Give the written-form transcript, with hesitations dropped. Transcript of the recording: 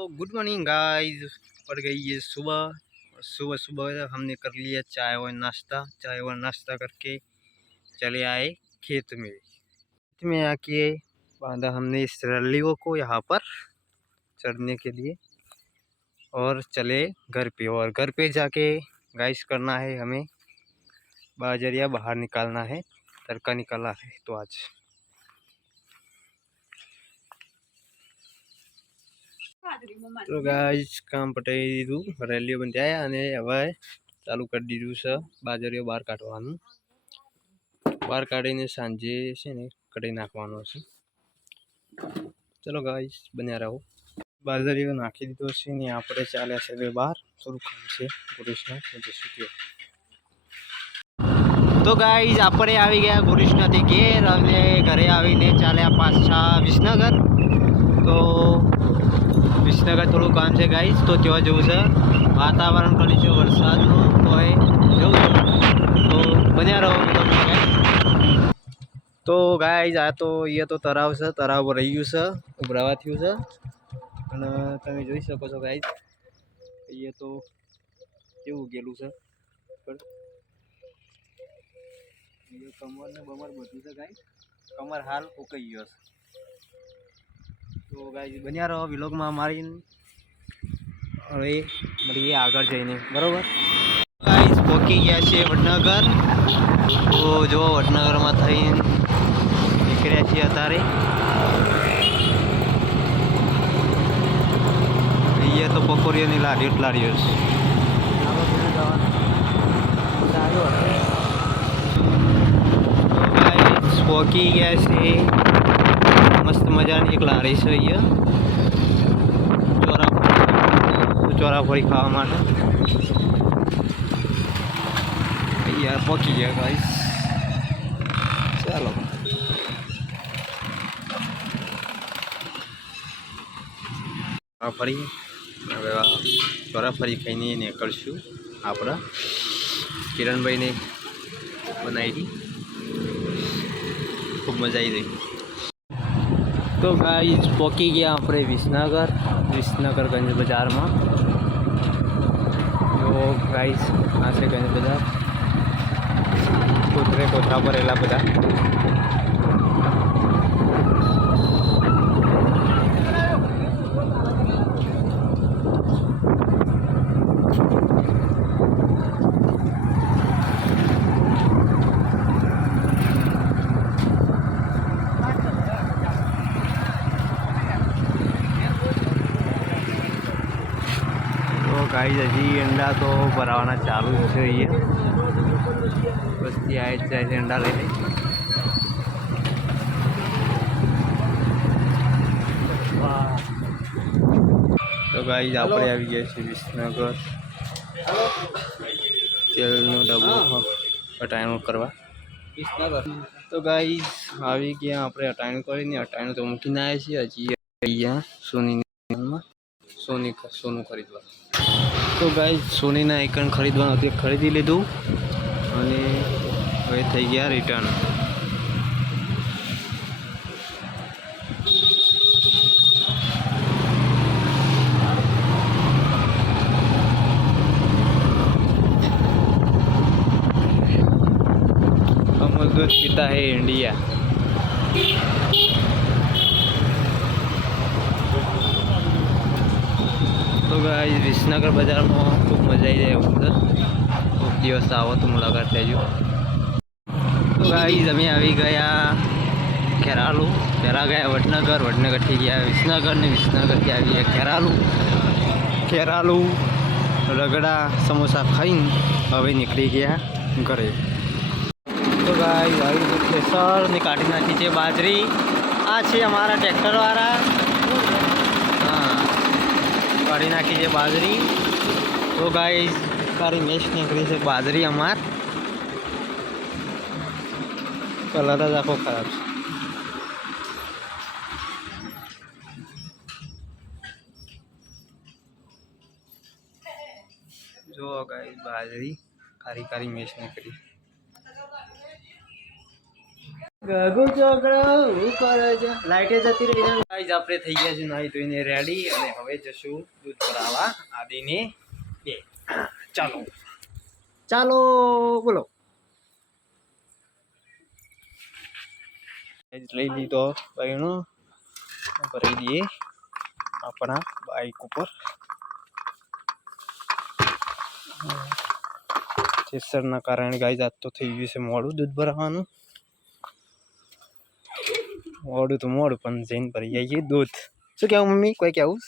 Good morning guys. पड़ गई है सुबह। सुबह सुबह हमने कर लिया चाय और नाश्ता करके चले आए खेत में। खेत में आके बांधा हमने इस रल्लियों को यहाँ पर चढ़ने के लिए और चले घर पे। और घर पे जाके गाइस करना है हमें बाजरिया बाहर निकालना है, तड़का निकाला है। तो आज तो गाइस काम पटाई दीधु, रेलियो बंधाया અને હવે ચાલુ કરી દીધું છે બાજરીઓ બહાર કાઢવાનું। બહાર કાઢીને સાંજે છે ને કઢાઈ નાખવાનો છે। ચલો ગાઈસ બન્યા રહો। બાજરીઓ નાખી દીધો છે ને આપણે ચાલ્યા છે બહાર, થોડું કામ છે ગુરુશના જશું। તો ગાઈસ આપણે આવી ગયા ગુરુશનાથી ઘેર અને ઘરે આવીને ચાલ્યા પાછા વિસનગર। તો વિસનગર થોડું કામ છે ગાઈસ, તો ત્યાં જવું છે। વાતાવરણ કર્યું છે વરસાદનું, તો એ જવું છે, તો બન્યા રહો ગાઈસ। તો ગાઈસ આ તો એ તો તળાવ છે, તળાવ પર રહ્યું છે, ઉભરાવા થયું છે અને તમે જોઈ શકો છો ગાઈસ એ તો કેવું ગયેલું છે। કમર ને બમર બધું છે ગાઈસ, કમર હાલ ઉકાઈ ગયો છે। તો ગાઈસ બન્યા રહો વ્લોગમાં મારી। હવે મળીએ આગળ જઈને, બરોબર। ગાઈસ પહોંચી ગયા છે વડનગર। તો જો વડનગરમાં થઈને નીકળ્યા છીએ અત્યારે। અહીંયા તો પકોડીઓની લારીઓ જ લારીઓ છે। પહોંચી ગયા છે, મસ્ત મજાની એક લારી છે અહીંયા ચોરાફળી ખાવા માટે। અહીંયા પહોંચી ગયા ગાઈસ, ચાલો ફરી હવે ચોરાફળી ખાઈને નીકળશું આપણા। કિરણભાઈને બનાવી હતી, ખૂબ મજા આવી ગઈ। તો ગાઈસ પહોંચી ગયા આપણે વિસનગર ગંજ બજારમાં। તો ગાઈસ આ છે ગંજ બજાર, કોથરા ભરેલા બધા। गाइस हजी अंडा तो भरावाना चालू है, ये बस्ती आए जाए अंडा लेने। तो गाइस આપણે આવી ગયા છે વિસનગર તેલનો ડબ્બો અટાણું કરવા વિસનગર। તો ગાઈસ આવી ગયા આપણે અટાણું કરીને, અટાણું તો મૂકીને આવ્યા છીએ। હજી અહીંયા સોનું ખરીદવા। તો ગાઈસ સોનીના આઇકન ખરીદવાનું હતું, ખરીદી લીધું અને હવે થઈ ગયા રિટર્ન। अमूल दूध पीता है इंडिया। तो गाइस विसनगर बाजार में खूब मजा आई जाए उधर, खूब दिवस आओ तो मुलाकात लेजो। तो गाइस अमे आवी गया खेरालू, पहला गया वडनगर थी गया विसनगर ने विसनगर थी आवी खेरालू रगड़ा समोसा खाई हवे निकली गया घरे। तो गाइस आई थ्रेसर ने काटी नाखी है बाजरी। आ छे अमारा ट्रेक्टरवाळा, हाँ काढ़ी नाखी है बाजरी। तो गाइस सारी मेश निकली है बाजरी अमार, कलर ज आखो खराब है। जो गाइस बाजरी कारी मेश निकली। ગગુ ચોકડો હું કરે છે લાઈટે જતી રહી છે ગાઈસ આપણે થઈ ગયા છે નાઈ ધોઈને રેડી અને હવે જશું દૂધ ભરાવા આદિને બે ચાલો ચાલો બોલો લઈ લીધો ભાઈનો ભરી દઈએ આપણા બાઈક ઉપર કેસરના કારણે ગાઈસ આજ તો થઈ ગયું છે મોડું દૂધ ભરાવાનું મોડું તો મોડું પણ જઈને ભરી આવીએ દૂધ શું કહેવું મમ્મી કોઈ કહેવું